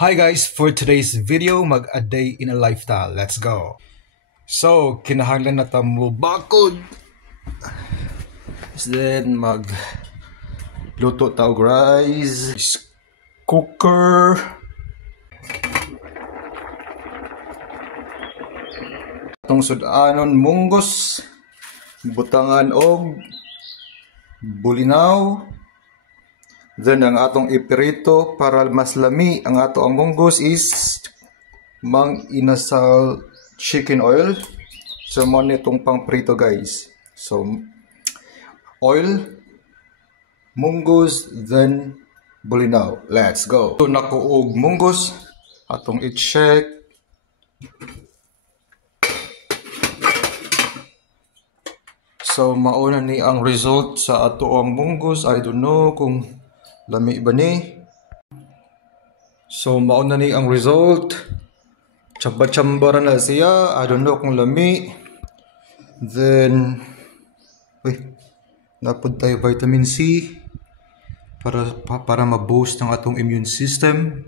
Hi guys, for today's video, a day in a lifestyle. Let's go. So, kinahanglan na ta mo bakod. Then luto ta og rice, cooker. Itong sudanon munggos, butangan og bulinaw. Then ang atong iprito para mas lami ang ato ang munggos is mang inasal chicken oil. So mo nitong pang prito guys. So oil, munggos, then bulinaw. Let's go. So nakuog munggos atong i-check. So mauna ni ang result sa ato ang munggos. I don't know kung lami ba ni. So mauna ni ang result. Chamba-chambara na siya. I don't know kung lami. Then napod tayo vitamin C para ma-boost ang atong immune system.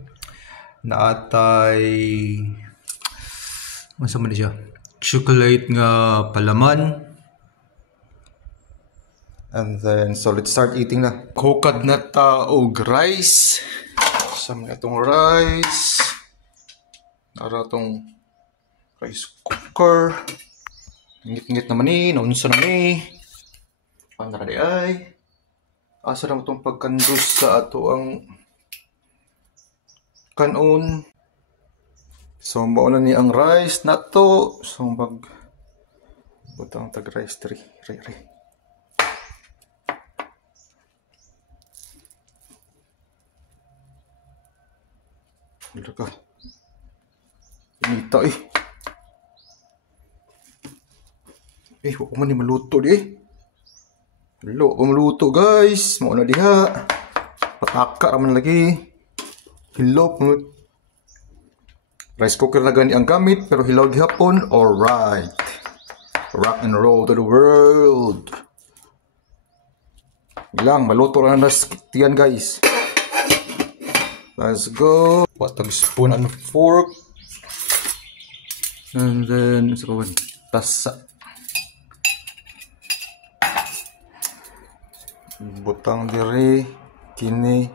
Naatay masa man siya? Chocolate nga palaman. And then, so let's start eating na. Cooked na ta og rice. Sama na itong rice. Nara itong rice cooker. Ngit-ngit naman ni. Naunsa na ni. Panara di ay. Asa na itong pagkandos sa ato ang kanon. So, mauna ni ang rice na to. So, butang tag rice 3. Wala ka. Pinita eh. Huwag man ni maluto di eh. Wala ka maluto guys. Mauna diha. Pataka naman lagi. Hilaw po. Rice cooker na gani ang gamit. Pero hilaw gihapon. Alright. Rock and roll to the world. Ilang. Maluto na tiyan guys. Let's go. Watag spoon and fork. And then, sa kawan, tasa. Butang diri. Kini.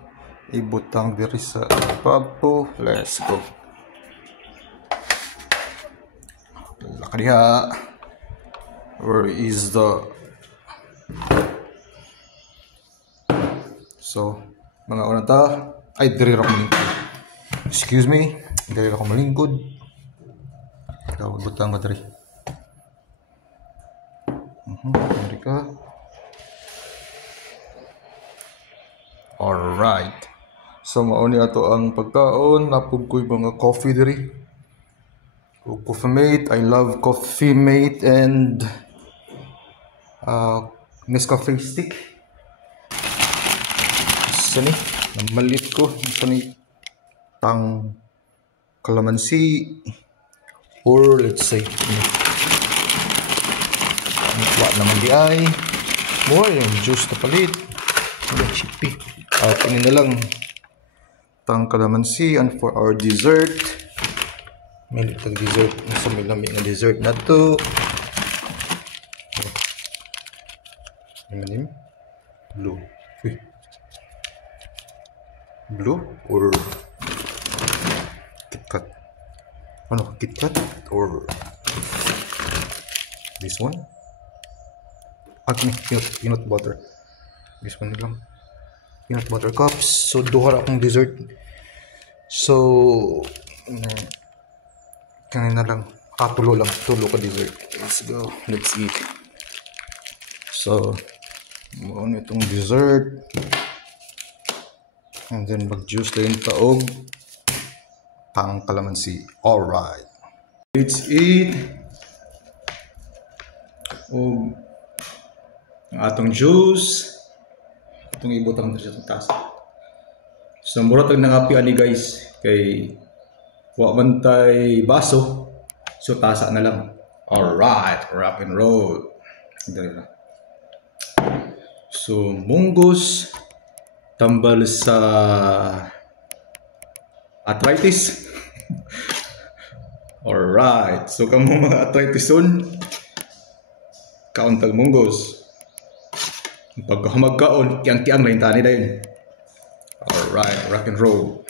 Ibutang diri sa papo. Let's go. Laka diha. Where is the... So, mga una ta. Ay, diri ako malingkod. Excuse me. Diri ako malingkod. Tawag butang ba diri? Diri ka. Alright. So, mauni ato ang pagkaon. Napog ko'y mga coffee diri. Coffee Mate. I love Coffee Mate and Nescafe stick. Isa ni. Namalit ko. Isa ni tang calamansi. Or let's say wala naman di ay. More yung juice na palit. Wala chippy. At ini na lang tang calamansi. And for our dessert, may little dessert. Nasa may lamig na dessert na to. Ano blue. Blue or KitKat? Ano? KitKat or this one? Peanut butter. This one lang. Peanut butter cups. So, duha akong dessert. So, kanina lang. Tulo lang. Tulo ka dessert. Let's go. Let's eat. So, ano itong dessert. And then mag-juice lang yung taog. Pang calamansi. Alright. Let's eat. O ang atong juice. Itong ibutang dito sa tasa. So, mura tag nangapi ani guys. Kay wa man tay baso. So, tasa na lang. Alright. Rock and roll. So, munggos. Tambal sa arthritis. Alright, so kamo mga arthritis soon, kauntag munggos. Pagkahamag kaon, kiyang-kiyang na yung tani na yun. Alright, rock and roll.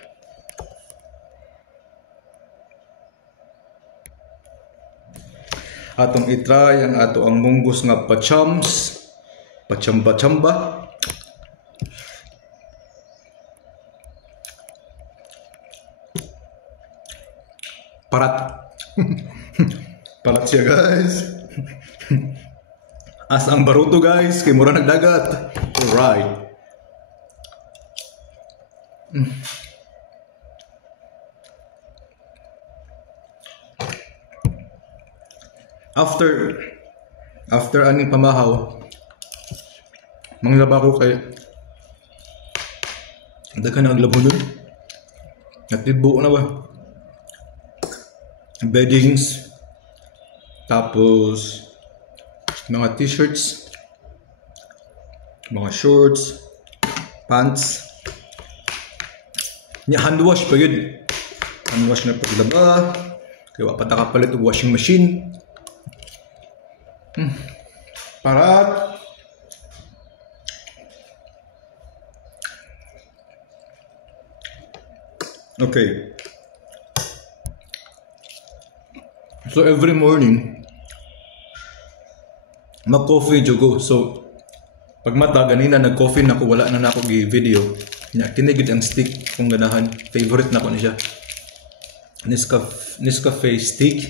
Atong itry ang ato ang munggos nga pachams, pachamba-chamba. Parat. Parat siya guys. Asa ang baruto guys, kay mura nagdagat. Alright. After aning pamahaw, manglaba ko kay daghan ang labunon. Natibo na ba? Beddings, tapos mga t-shirts, mga shorts, pants. Hand wash pa yun. Hand wash na paglaba. Kaya wapat nakapalit ang washing machine. Parat. Okay. So every morning, mag-coffee jugo. So pag mata ganina nag-coffee na ko, wala na ako gi-video. Nya kinigid ang stick kung ganahan. Favorite na ko ni siya. Nescafe stick.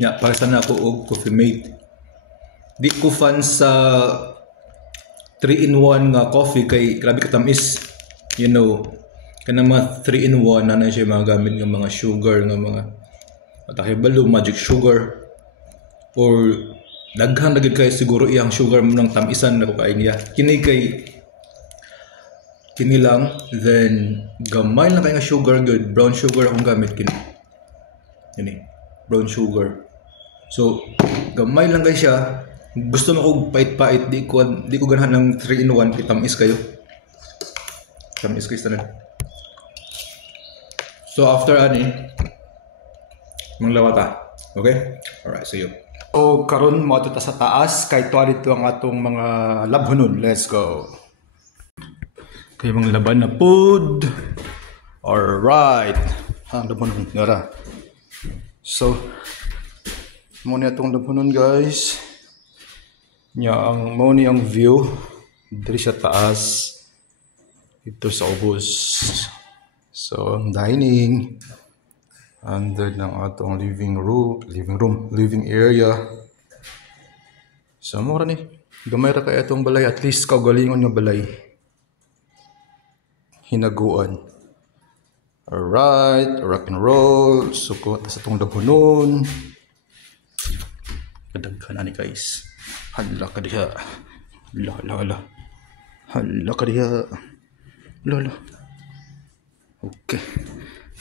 Nya para sa nako og Coffee Mate. Di ko fan sa 3-in-1 nga coffee kay grabe katamis. You know, kana mga 3-in-1 na siya mga gamit ng mga sugar nga mga atahibalo, magic sugar or daghan na gid kay siguro iyang sugar mo ng tamisan na ko kain niya. Kini lang, then gamay lang kay nga sugar good. Brown sugar akong gamit kini. Yun brown sugar. So gamay lang kay siya. Gusto mo ko pait-pait, di ko ganahan ng 3-in-1 kay tamis kayo. Tamis kayo tanan. So after ani manglawa ta. Okay? Alright, see you. So karon mo ato ta sa taas kay tuwa dito ang atong mga labhonon. Let's go. Kay mga laban na food. Alright. Ang labhonon ngara. So mo ni atong labhonon guys. Nya ang mo ni ang view diri sa taas dito sa ubos. So ang dining under ng atong living area. So mo ra ni gamay ra kay atong balay, at least kaugalingon nga balay. Hinaguan. Alright, rock and roll. Suko ta sa atong labhonon. Kadaghan ani guys. Hala ka diha. Hala. Hala ka diha. Hala. Okay.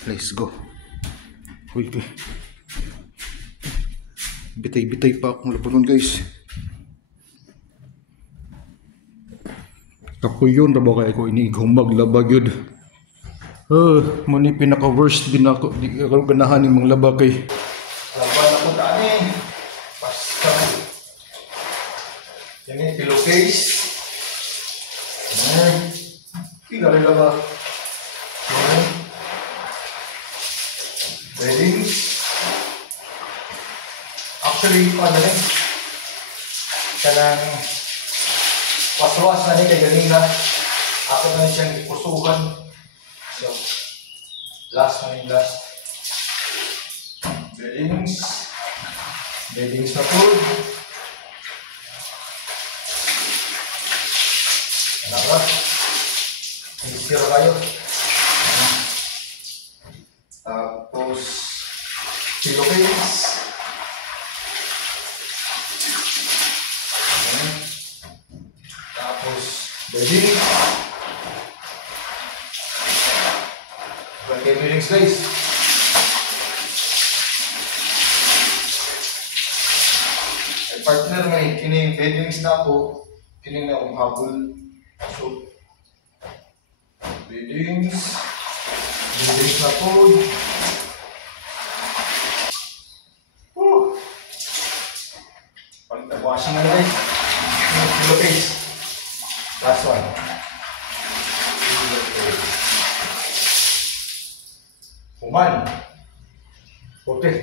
Let's go. Uy. Bitay pa akong labanon guys. Ako yun na ba kaya ko inigumag labag yun. Mani pinaka worst din ako. Di ako ganahan ng mga laba kay. Laban ako dani. Basta. Yan yung pillowcase. Tingnan nila ba? Beddings. Actually, paano rin? Kanang paswas na rin kay ganina. Ako na siyang ipusukan. So, last. Beddings na food. Ano? Inspira kayo. Tapos pillowcase. Tapos bedding. Okay, beddings guys. Ay partner may kining beddings na po. Kining na habol. So, beddings, Linis na po. Washing na guys. Pillowcase. Last one. Human. Okay.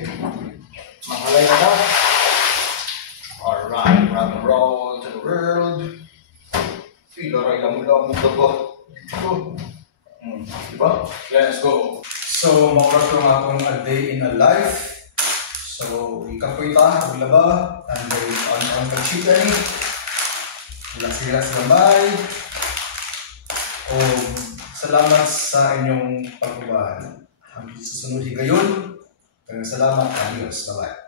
Mahalay na ka. Alright, rock and roll to the world. Feel aray lamang na po. Diba? Let's go. So, makulat ko nga itong a day in a life. So, ikapoy ta, maglaba, and then on the chicken, relax gamay. O, salamat sa inyong pagbabahan. Hanggang sa sunod higayon. Salamat, adios, bye-bye.